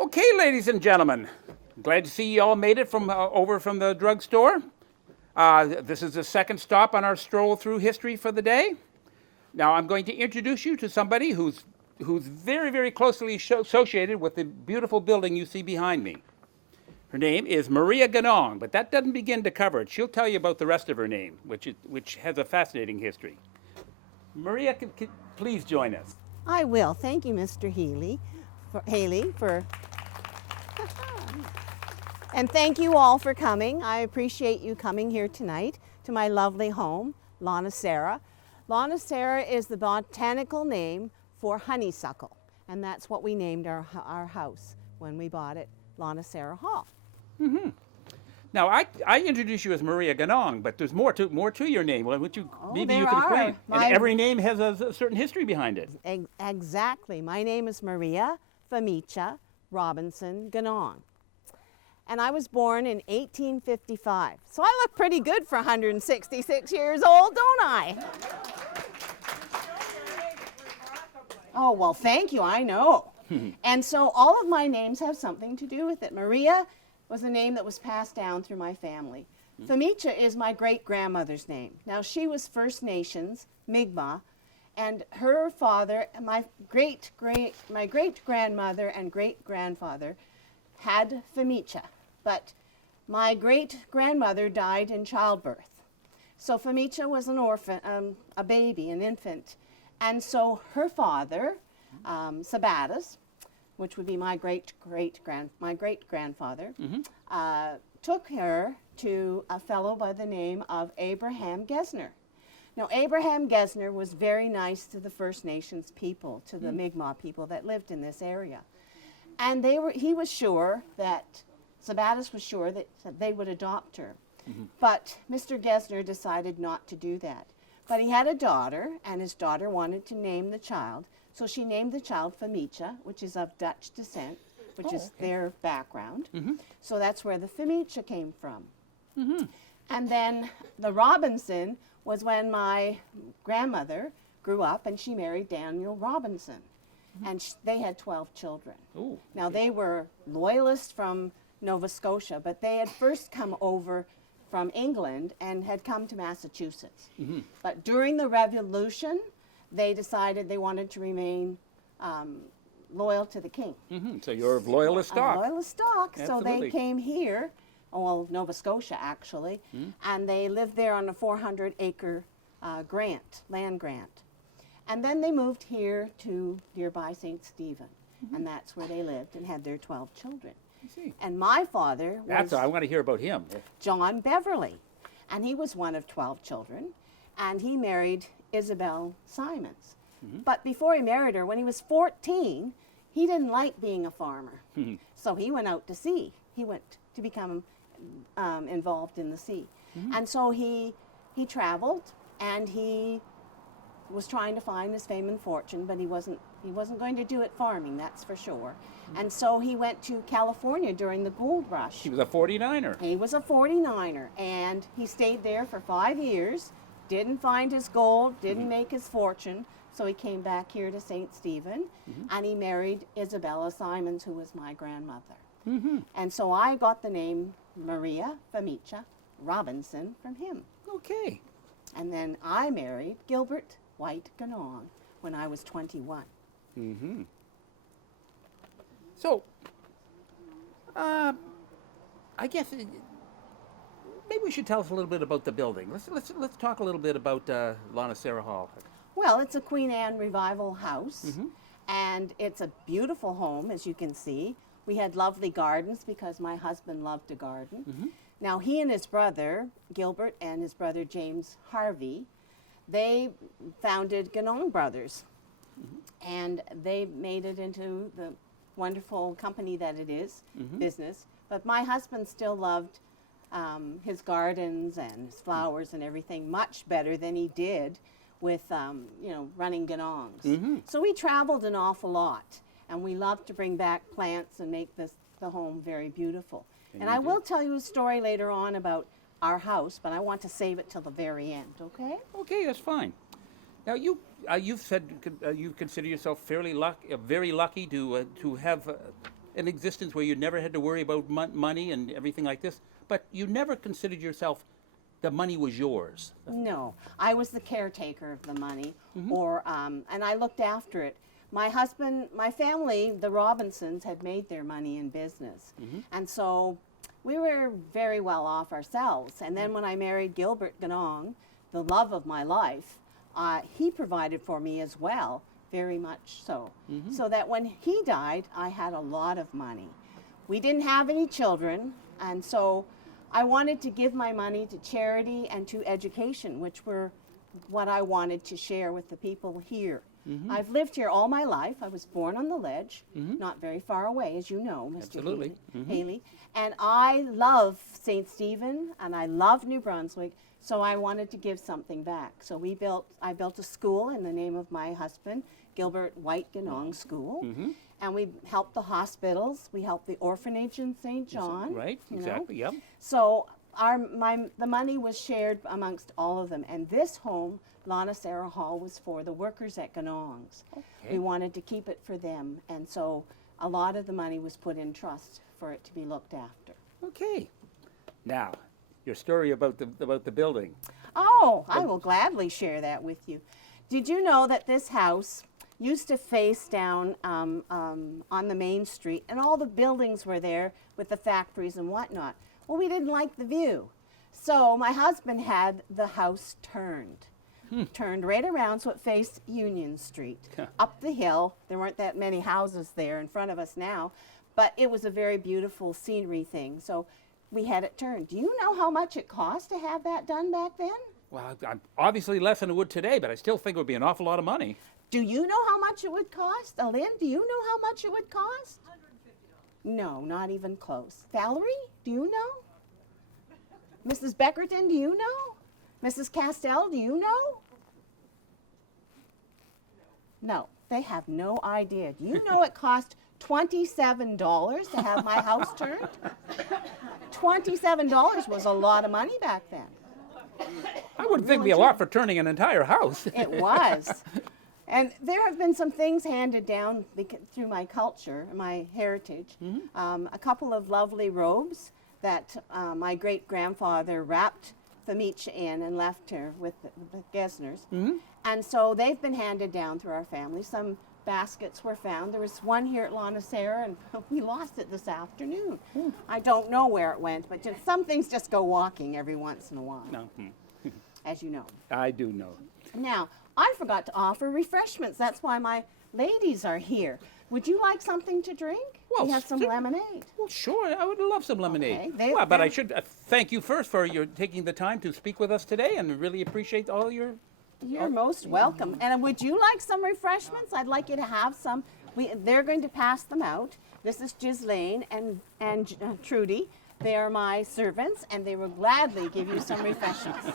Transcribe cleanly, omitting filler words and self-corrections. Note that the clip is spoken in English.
Okay, ladies and gentlemen, glad to see you all made it from over from the drugstore. This is the second stop on our stroll through history for the day. Now I'm going to introduce you to somebody who's very, very closely associated with the beautiful building you see behind me. Her name is Maria Ganong, but that doesn't begin to cover it. She'll tell you about the rest of her name, which has a fascinating history. Maria, please join us. I will. Thank you, Mr. Haley, for and thank you all for coming. I appreciate you coming here tonight to my lovely home, Lonicera. Lonicera is the botanical name for honeysuckle, and that's what we named our house when we bought it, Lonicera Hall. Mm-hmm. Now, I introduced you as Maria Ganong, but there's more to your name. Maybe you can explain. And every name has a certain history behind it. Exactly. My name is Maria Femicia Robinson Ganong. And I was born in 1855. So I look pretty good for 166 years old, don't I? Oh, well, thank you. I know. And so all of my names have something to do with it. Maria was a name that was passed down through my family. Femicia is my great-grandmother's name. Now, she was First Nations, Mi'kmaq, and her father, my great-grandmother and great-grandfather had Femicia, but my great-grandmother died in childbirth. So Femicia was an orphan, a baby, an infant, and so her father, Sabatis, which would be my great-grandfather, took her to a fellow by the name of Abraham Gesner. Now, Abraham Gesner was very nice to the First Nations people, to the Mi'kmaq people that lived in this area. And he was sure that, Sabatis was sure that they would adopt her. But Mr. Gesner decided not to do that. But he had a daughter, and his daughter wanted to name the child. So she named the child Femicia, which is of Dutch descent, which is their background. So that's where the Femicia came from. And then the Robinson was when my grandmother grew up and she married Daniel Robinson. And they had 12 children. Now they were loyalists from Nova Scotia, but they had first come over from England and had come to Massachusetts. But during the Revolution, they decided they wanted to remain loyal to the king. So you're of loyalist stock. Loyalist stock. Absolutely. So they came here, well, Nova Scotia actually, and they lived there on a 400-acre land grant. And then they moved here to nearby St. Stephen, and that's where they lived and had their 12 children. And my father was I want to hear about him. John Beverly, and he was one of 12 children, and he married Isabel Simons. But before he married her, when he was 14, he didn't like being a farmer. So he went out to sea. He went to become involved in the sea. And so he traveled, and he was trying to find his fame and fortune, but he wasn't going to do it farming, that's for sure. And so he went to California during the gold rush. He was a 49er. He was a 49er, and he stayed there for 5 years, didn't find his gold, didn't make his fortune, so he came back here to St. Stephen, and he married Isabella Simons, who was my grandmother. And so I got the name Maria Femicia Robinson from him. Okay. And then I married Gilbert White Ganong when I was 21. So, I guess maybe we should tell us a little bit about the building. Let's talk a little bit about Lonicera Hall. Well, it's a Queen Anne Revival house, and it's a beautiful home, as you can see. We had lovely gardens because my husband loved to garden. Now, he and his brother, Gilbert, and his brother James Harvey, they founded Ganong Brothers, and they made it into the wonderful company that it is, business. But my husband still loved his gardens and his flowers and everything much better than he did with, running Ganongs. So we traveled an awful lot, and we loved to bring back plants and make the home very beautiful. And I will tell you a story later on about our house, but I want to save it till the very end, okay? Okay, that's fine. Now, you've said you consider yourself very lucky to have an existence where you never had to worry about money and everything like this, but you never considered yourself, the money was yours. No, I was the caretaker of the money, and I looked after it. My husband, my family, the Robinsons, had made their money in business, and so we were very well off ourselves. And then when I married Gilbert Ganong, the love of my life, he provided for me as well, very much so. So that when he died, I had a lot of money. We didn't have any children, and so I wanted to give my money to charity and to education, which were what I wanted to share with the people here. I've lived here all my life. I was born on the Ledge, not very far away, as you know, Mr. Absolutely. Haley. And I love St. Stephen, and I love New Brunswick, so I wanted to give something back. So I built a school in the name of my husband, Gilbert White Ganong School. And we helped the hospitals. We helped the orphanage in St. John. Right, you know. exactly, yep. So the money was shared amongst all of them. And this home, Lana Sarah Hall, was for the workers at Ganong's. Okay. We wanted to keep it for them. And so a lot of the money was put in trust for it to be looked after. Okay. Now, your story about the building. Oh, I will gladly share that with you. Did you know that this house used to face down on the main street, and all the buildings were there with the factories and whatnot? Well, we didn't like the view. So my husband had the house turned right around so it faced Union Street. Up the hill, there weren't that many houses there in front of us now, but it was a very beautiful scenery thing. So we had it turned. Do you know how much it cost to have that done back then? Well, I'm obviously less than it would today, but I still think it would be an awful lot of money. Do you know how much it would cost? Alin, do you know how much it would cost? $150. No, not even close. Valerie, do you know? Mrs. Beckerton, do you know? Mrs. Castell, do you know? No, they have no idea. Do you know it cost $27 to have my house turned? $27 was a lot of money back then. I wouldn't think it'd be a lot for turning an entire house. It was. And there have been some things handed down through my culture, my heritage. A couple of lovely robes that my great-grandfather wrapped Thamicha in and left her with the Gesners. And so they've been handed down through our family. Some baskets were found. There was one here at Lana Sarah, and we lost it this afternoon. I don't know where it went, but some things just go walking every once in a while, No. as you know. I do know. Now, I forgot to offer refreshments. That's why my ladies are here. Would you like something to drink? Well, we have some lemonade. Well, sure, I would love some lemonade. Okay, Well, but I should thank you first for your taking the time to speak with us today, and really appreciate all your... You're most welcome. And would you like some refreshments? I'd like you to have some. They're going to pass them out. This is Ghislaine and Trudy. They are my servants, and they will gladly give you some refreshments.